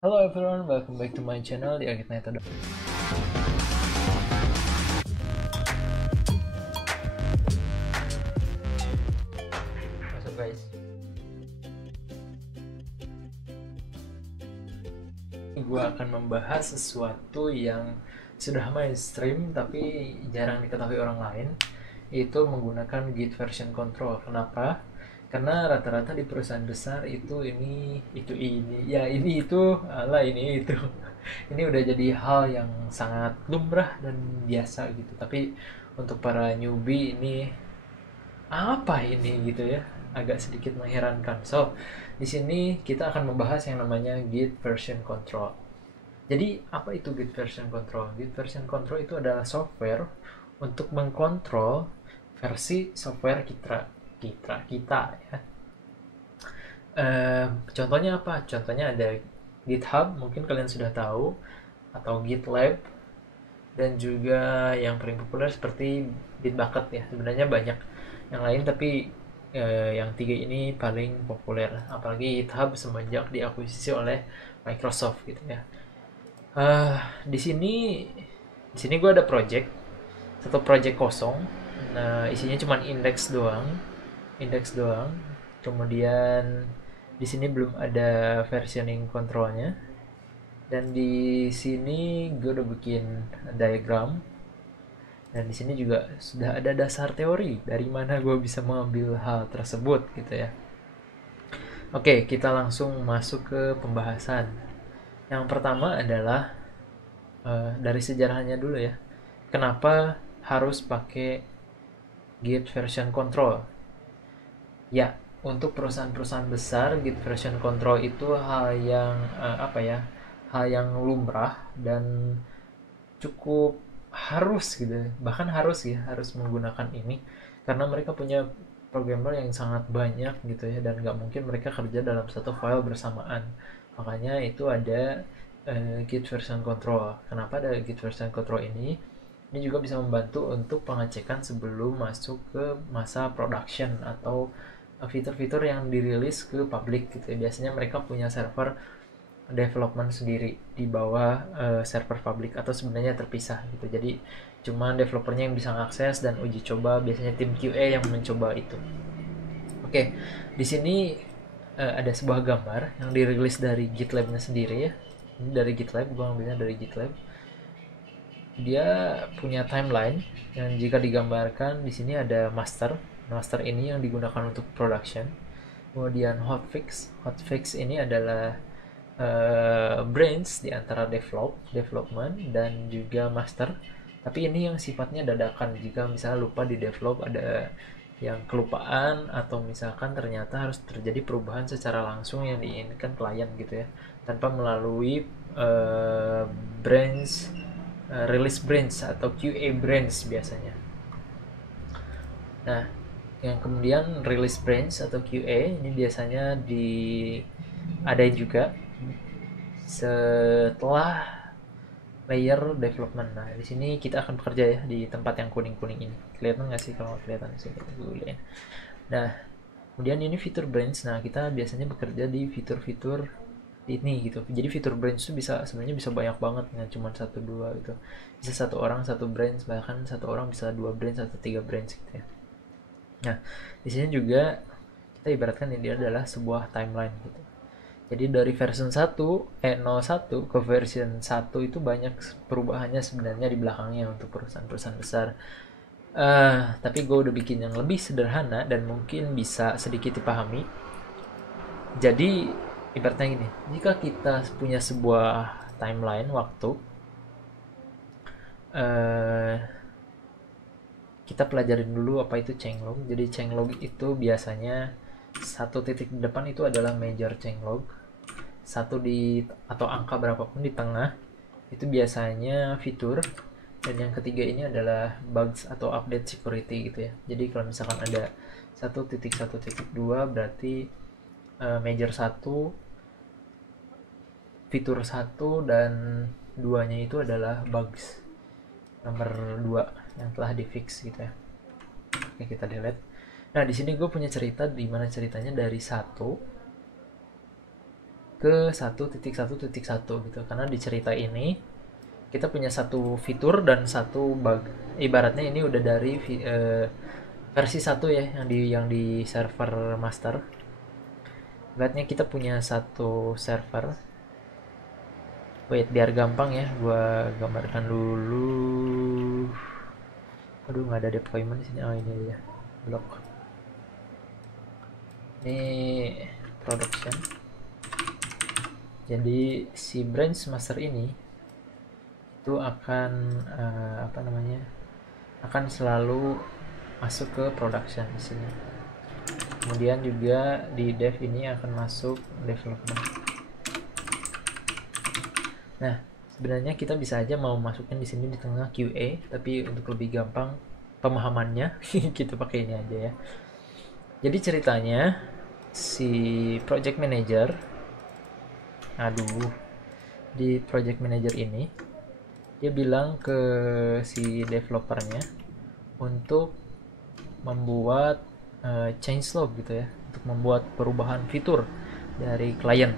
Hello everyone, welcome back to my channel di Agit Neto. What's up guys? Gue akan membahas sesuatu yang sudah mainstream tapi jarang diketahui orang lain, yaitu menggunakan Git version control. Kenapa? Karena rata-rata di perusahaan besar itu ini ya ini itu ala ini itu ini udah jadi hal yang sangat lumrah dan biasa gitu. Tapi untuk para newbie ini apa ini gitu ya, agak sedikit mengherankan. So di sini kita akan membahas yang namanya Git version control. Jadi apa itu Git version control? Git version control itu adalah software untuk mengkontrol versi software kita ya. Contohnya apa? Contohnya ada GitHub, mungkin kalian sudah tahu, atau GitLab, dan juga yang paling populer seperti Bitbucket ya. Sebenarnya banyak yang lain tapi yang tiga ini paling populer. Apalagi GitHub semenjak diakuisisi oleh Microsoft gitu ya. Eh, di sini di sini gue ada satu project kosong. Nah, isinya cuma indeks doang. Kemudian di sini belum ada versioning kontrolnya. Dan di sini gue udah bikin diagram. Dan di sini juga sudah ada dasar teori dari mana gue bisa mengambil hal tersebut gitu ya. Oke, kita langsung masuk ke pembahasan. Yang pertama adalah dari sejarahnya dulu ya. Kenapa harus pakai Git version control? Ya, untuk perusahaan-perusahaan besar, Git version control itu hal yang apa ya? Hal yang lumrah dan cukup harus gitu. Bahkan harus menggunakan ini karena mereka punya programmer yang sangat banyak gitu ya, dan nggak mungkin mereka kerja dalam satu file bersamaan. Makanya itu ada Git version control. Kenapa ada Git version control ini? Ini juga bisa membantu untuk pengecekan sebelum masuk ke masa production atau fitur-fitur yang dirilis ke publik gitu ya. Biasanya mereka punya server development sendiri di bawah server publik, atau sebenarnya terpisah gitu. Jadi cuma developernya yang bisa mengakses, dan uji coba biasanya tim QA yang mencoba itu. Oke, di sini ada sebuah gambar yang dirilis dari GitLab-nya sendiri ya. Ini dari GitLab, gue ambilnya dari GitLab. Dia punya timeline yang jika digambarkan di sini ada master ini yang digunakan untuk production. Kemudian hotfix ini adalah brains di antara development dan juga master. Tapi ini yang sifatnya dadakan, jika misalnya lupa di develop, ada yang kelupaan, atau misalkan ternyata harus terjadi perubahan secara langsung yang diinginkan klien gitu ya, tanpa melalui branch release branch atau QA branch biasanya. Nah, yang kemudian release branch atau QA ini biasanya ada juga setelah layer development. Nah, di sini kita akan bekerja ya di tempat yang kuning-kuning ini. Kelihatan nggak sih? Kalau kelihatan sih, gue. Nah, kemudian ini fitur branch. Nah, kita biasanya bekerja di fitur-fitur ini gitu. Jadi fitur branch itu sebenarnya bisa banyak banget, nggak cuma satu dua gitu. Bisa satu orang satu branch, bahkan satu orang bisa dua branch atau tiga branch gitu ya. Nah, di sini juga kita ibaratkan ini adalah sebuah timeline gitu. Jadi dari version 01 ke version 1 itu banyak perubahannya sebenarnya di belakangnya untuk perusahaan-perusahaan besar. Tapi gue udah bikin yang lebih sederhana dan mungkin bisa sedikit dipahami. Jadi ibaratnya gini, jika kita punya sebuah timeline waktu, eh, kita pelajarin dulu apa itu changelog. Jadi changelog itu biasanya satu titik di depan itu adalah major changelog, satu di atau angka berapapun di tengah itu biasanya fitur, dan yang ketiga ini adalah bugs atau update security gitu ya. Jadi kalau misalkan ada 1.1.2 berarti major 1, fitur 1, dan 2-nya itu adalah bugs nomor 2 yang telah di fix gitu ya. Oke, kita delete. Nah, di sini gue punya cerita di mana ceritanya dari 1 ke 1.1.1 gitu. Karena di cerita ini kita punya satu fitur dan satu bug. Ibaratnya ini udah dari versi 1 ya, yang di server master. Ibaratnya kita punya satu server. Wait, biar gampang ya, gua gambarkan dulu. Aduh, nggak ada deployment di sini. Oh, ini dia. Blok. Ini production. Jadi si branch master ini itu akan apa namanya? Akan selalu masuk ke production di sini. Kemudian juga di dev ini akan masuk development. Nah, sebenarnya kita bisa aja mau masukin di sini di tengah QA, tapi untuk lebih gampang pemahamannya kita pakai ini aja ya. Jadi ceritanya si project manager, di project manager ini dia bilang ke si developernya untuk membuat change log gitu ya, untuk membuat perubahan fitur dari klien.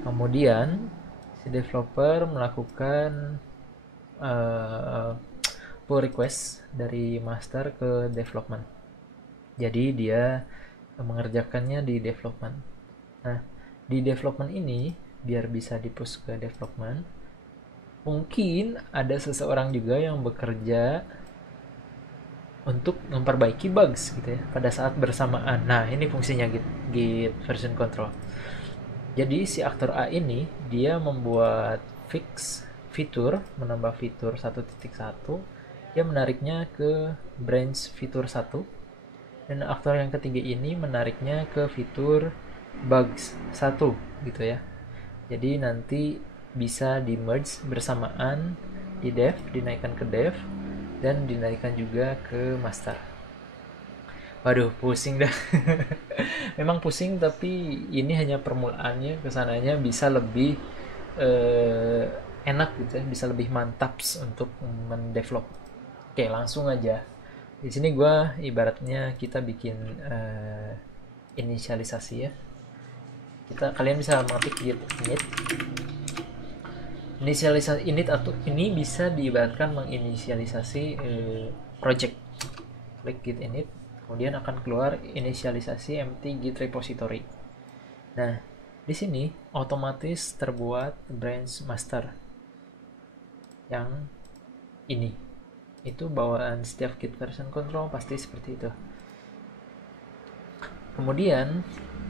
Kemudian si developer melakukan pull request dari master ke development. Jadi dia mengerjakannya di development. Nah, di development ini biar bisa di-push ke development, mungkin ada seseorang juga yang bekerja untuk memperbaiki bugs gitu ya pada saat bersamaan. Nah, ini fungsinya Git version control. Jadi si aktor A ini dia membuat fix fitur, menambah fitur 1.1, dia menariknya ke branch fitur 1, dan aktor yang ketiga ini menariknya ke fitur bugs 1 gitu ya. Jadi nanti bisa di merge bersamaan di dev, dinaikkan ke dev, dan dinaikkan juga ke master. Waduh, pusing dah. Memang pusing, tapi ini hanya permulaannya. Kesananya bisa lebih eh, enak gitu ya, bisa lebih mantap untuk mendevelop. Oke, langsung aja. Di sini gue ibaratnya kita bikin inisialisasi ya. Kalian bisa mengetik git init. Inisialisasi init atau ini bisa diibaratkan menginisialisasi project. Klik git init, kemudian akan keluar inisialisasi empty git repository. Nah, di sini otomatis terbuat branch master yang ini. Itu bawaan setiap git version control pasti seperti itu. Kemudian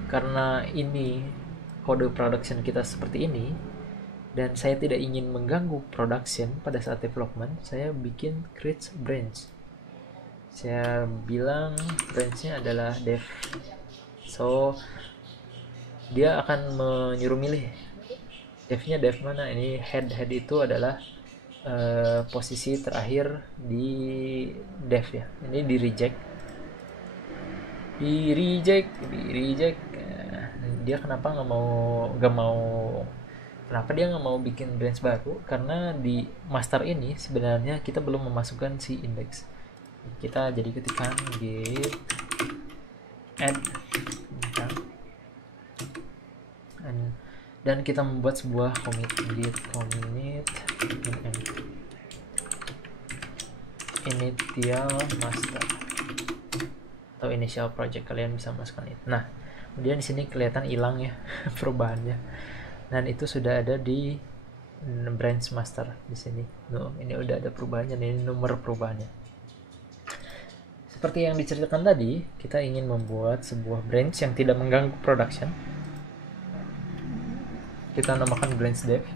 karena ini kode production kita seperti ini, dan saya tidak ingin mengganggu production pada saat development, saya bikin create branch. Saya bilang branchnya adalah dev. So dia akan menyuruh milih devnya dev mana. Ini head itu adalah posisi terakhir di dev ya. Ini di reject. Dia kenapa kenapa dia nggak mau bikin branch baru? Karena di master ini sebenarnya kita belum memasukkan si index. Kita jadi ketikkan git add dan kita membuat sebuah commit git commit initial master atau initial project, kalian bisa masukkan itu. Nah, kemudian di sini kelihatan hilang ya perubahannya, dan itu sudah ada di branch master di sini. Ini udah ada perubahannya, ini nomor perubahannya. Seperti yang diceritakan tadi, kita ingin membuat sebuah branch yang tidak mengganggu production. Kita namakan branch dev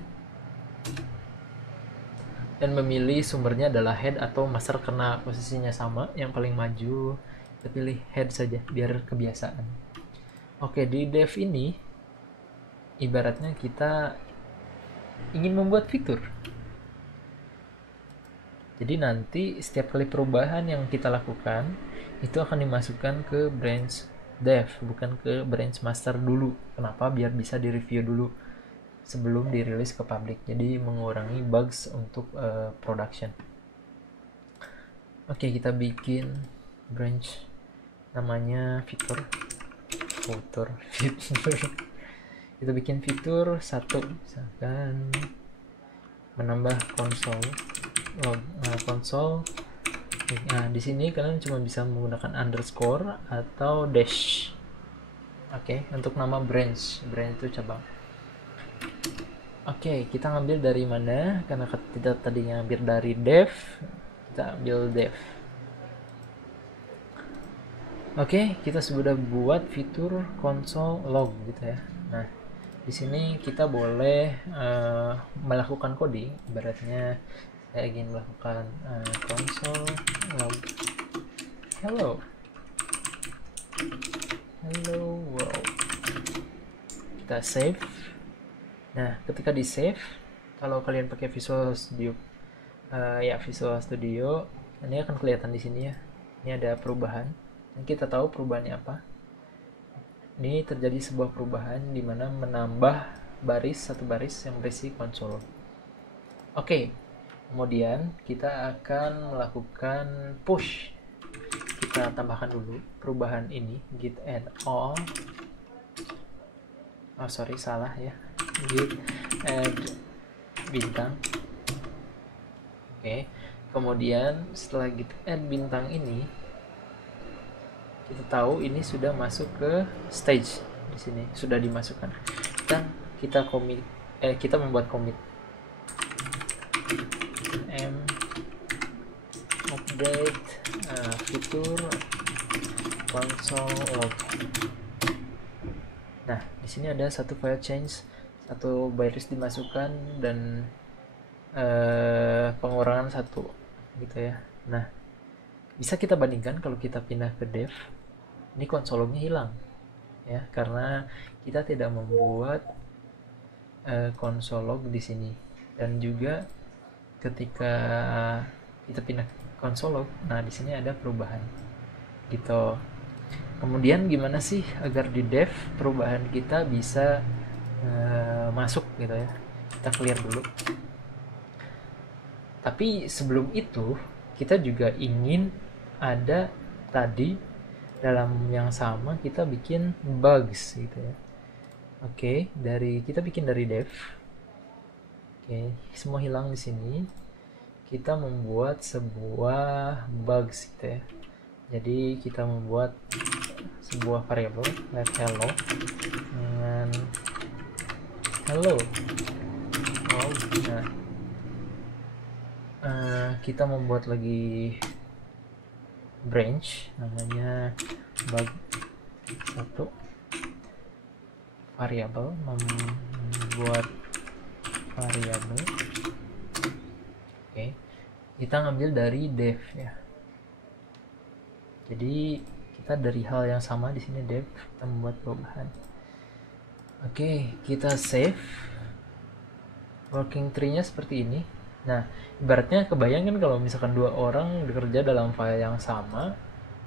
dan memilih sumbernya adalah head atau master karena posisinya sama, yang paling maju kita pilih head saja biar kebiasaan. Oke, di dev ini ibaratnya kita ingin membuat fitur. Jadi nanti setiap kali perubahan yang kita lakukan itu akan dimasukkan ke branch dev, bukan ke branch master dulu. Kenapa? Biar bisa direview dulu sebelum dirilis ke public. Jadi mengurangi bugs untuk production. Oke, kita bikin branch namanya fitur. Kita bikin fitur satu, misalkan menambah konsol konsol. Nah, di sini kalian cuma bisa menggunakan underscore atau dash. Oke, untuk nama branch itu cabang. Oke, kita ngambil dari mana? Karena kita tadi ngambil dari dev, kita ambil dev. Oke, kita sudah buat fitur console log gitu ya. Nah, di sini kita boleh melakukan coding. Ibaratnya saya ingin melakukan console log hello world. Kita save. Nah, ketika di save, kalau kalian pakai Visual Studio, Visual Studio, ini akan kelihatan di sini ya. Ini ada perubahan. Dan kita tahu perubahannya apa. Ini terjadi sebuah perubahan di mana menambah satu baris yang berisi konsol. Oke, kemudian kita akan melakukan push. Kita tambahkan dulu perubahan ini, git add all. Oh sorry, salah ya. Git add bintang. Oke, kemudian setelah git add bintang ini, kita tahu ini sudah masuk ke stage. Di sini sudah dimasukkan. Dan kita commit, kita membuat commit update fitur console log. Nah, di sini ada satu file change, satu baris dimasukkan dan pengurangan satu gitu ya. Nah, bisa kita bandingkan kalau kita pindah ke dev, ini console lognya hilang ya, karena kita tidak membuat console log di sini. Dan juga ketika kita pindah console log, nah di sini ada perubahan gitu. Kemudian gimana sih agar di dev perubahan kita bisa masuk gitu ya? Kita clear dulu. Tapi sebelum itu kita juga ingin ada tadi dalam yang sama kita bikin bugs gitu ya. Oke, kita bikin dari dev. Oke, semua hilang di sini. Kita membuat sebuah bugs gitu ya. Jadi kita membuat sebuah variabel let hello dengan hello. Nah, kita membuat lagi branch namanya bug satu variabel, membuat variabel. Oke, kita ngambil dari dev ya. Jadi kita dari hal yang sama di sini dev, kita membuat perubahan. Oke, kita save. Working tree-nya seperti ini. Nah, ibaratnya kebayangkan kalau misalkan dua orang bekerja dalam file yang sama,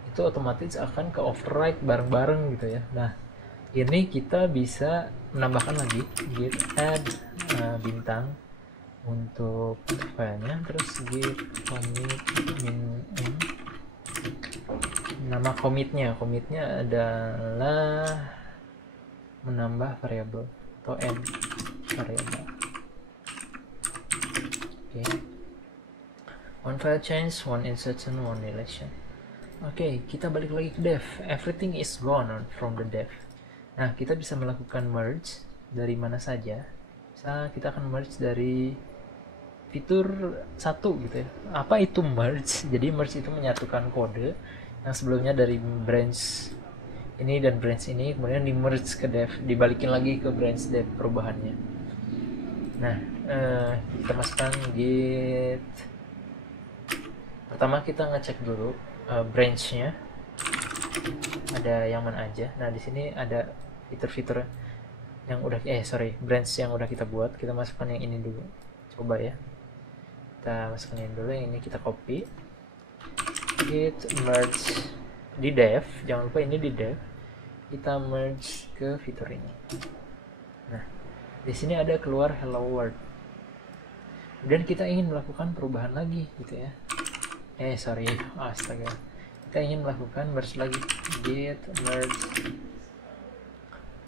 itu otomatis akan ke overwrite bareng-bareng gitu ya. Nah, ini kita bisa menambahkan lagi git add bintang untuk filenya, terus git commit nama commitnya adalah menambah variabel atau add variabel. Okay. One file change, one insertion, one deletion. Oke, kita balik lagi ke dev. Everything is gone from the dev. Nah, kita bisa melakukan merge dari mana saja. Bisa kita akan merge dari fitur satu gitu ya. Apa itu merge? Jadi merge itu menyatukan kode yang sebelumnya dari branch ini dan branch ini, kemudian di merge ke dev, dibalikin lagi ke branch dev perubahannya. Nah, kita masukkan git. Pertama kita ngecek dulu branch-nya ada yang mana aja. Nah, di sini ada fitur-fitur yang udah branch yang udah kita buat. Kita masukkan yang ini dulu. Coba ya. Kita masukkan yang dulu, yang ini kita copy. Git merge di dev, jangan lupa ini di dev. Kita merge ke fitur ini. Nah, di sini ada keluar hello world. Dan kita ingin melakukan perubahan lagi gitu ya. Astaga. Kita ingin melakukan merge lagi. Git merge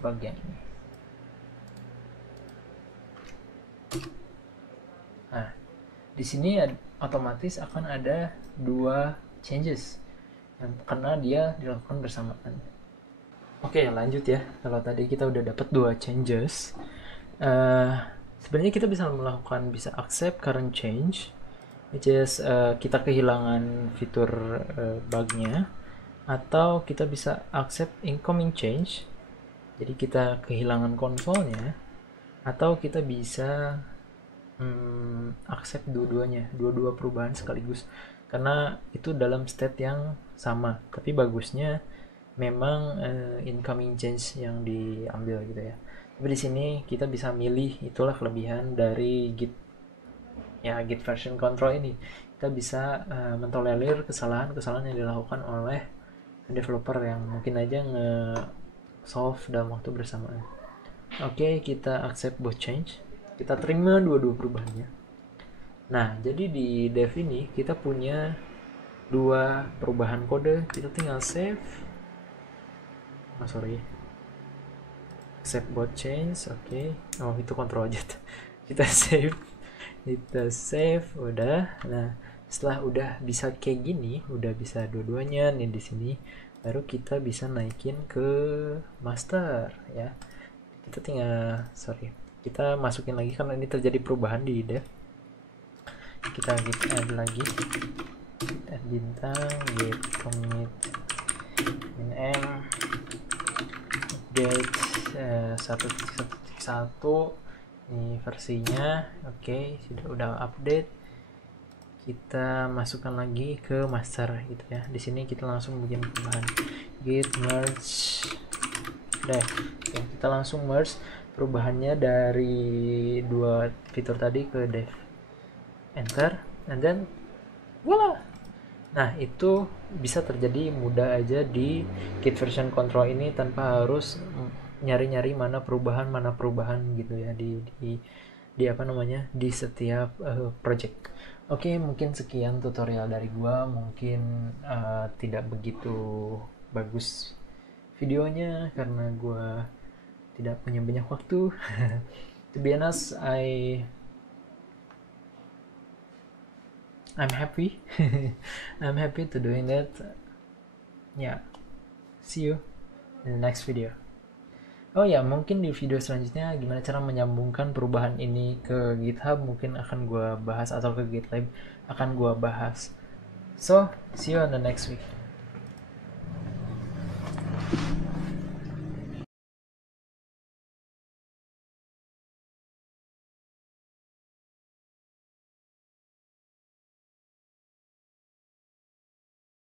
bagian ini. Nah, di sini otomatis akan ada dua changes yang karena dia dilakukan bersamaan. Oke, lanjut ya. Kalau tadi kita udah dapat dua changes, eh sebenarnya kita bisa accept current change, which is kita kehilangan fitur bugnya, atau kita bisa accept incoming change, jadi kita kehilangan konsolnya, atau kita bisa accept dua-duanya, dua-dua perubahan sekaligus, karena itu dalam state yang sama. Tapi bagusnya memang incoming change yang diambil gitu ya. Tapi di sini kita bisa milih, itulah kelebihan dari Git ya, Git version control ini. Kita bisa mentolerir kesalahan-kesalahan yang dilakukan oleh developer yang mungkin aja nge-solve dalam waktu bersamaan. Oke, kita accept both change. Kita terima dua-dua perubahannya. Nah, jadi di dev ini kita punya dua perubahan kode. Kita tinggal save. Sorry. Accept both change. Oke. Oh, itu control aja. Kita save. Kita save. Udah. Nah, setelah udah bisa kayak gini, udah bisa dua-duanya nih di sini, baru kita bisa naikin ke master ya. Kita tinggal kita masukin lagi karena ini terjadi perubahan di dev. Kita git add lagi, git add bintang, git commit min update 1.1 ini versinya. Oke, udah update. Kita masukkan lagi ke master gitu ya. Di sini kita langsung bikin perubahan git merge deh. Oke, kita langsung merge perubahannya dari dua fitur tadi ke dev. Enter, and then voila. Nah, itu bisa terjadi mudah aja di Git version control ini tanpa harus nyari-nyari mana perubahan gitu ya di apa namanya, di setiap project. Oke, mungkin sekian tutorial dari gua. Mungkin tidak begitu bagus videonya karena gua tidak punya banyak waktu. To be honest, I'm happy. I'm happy to doing that. Yeah. See you in the next video. Oh ya, mungkin di video selanjutnya gimana cara menyambungkan perubahan ini ke GitHub mungkin akan gue bahas, atau ke GitLab akan gue bahas. So, see you on the next week.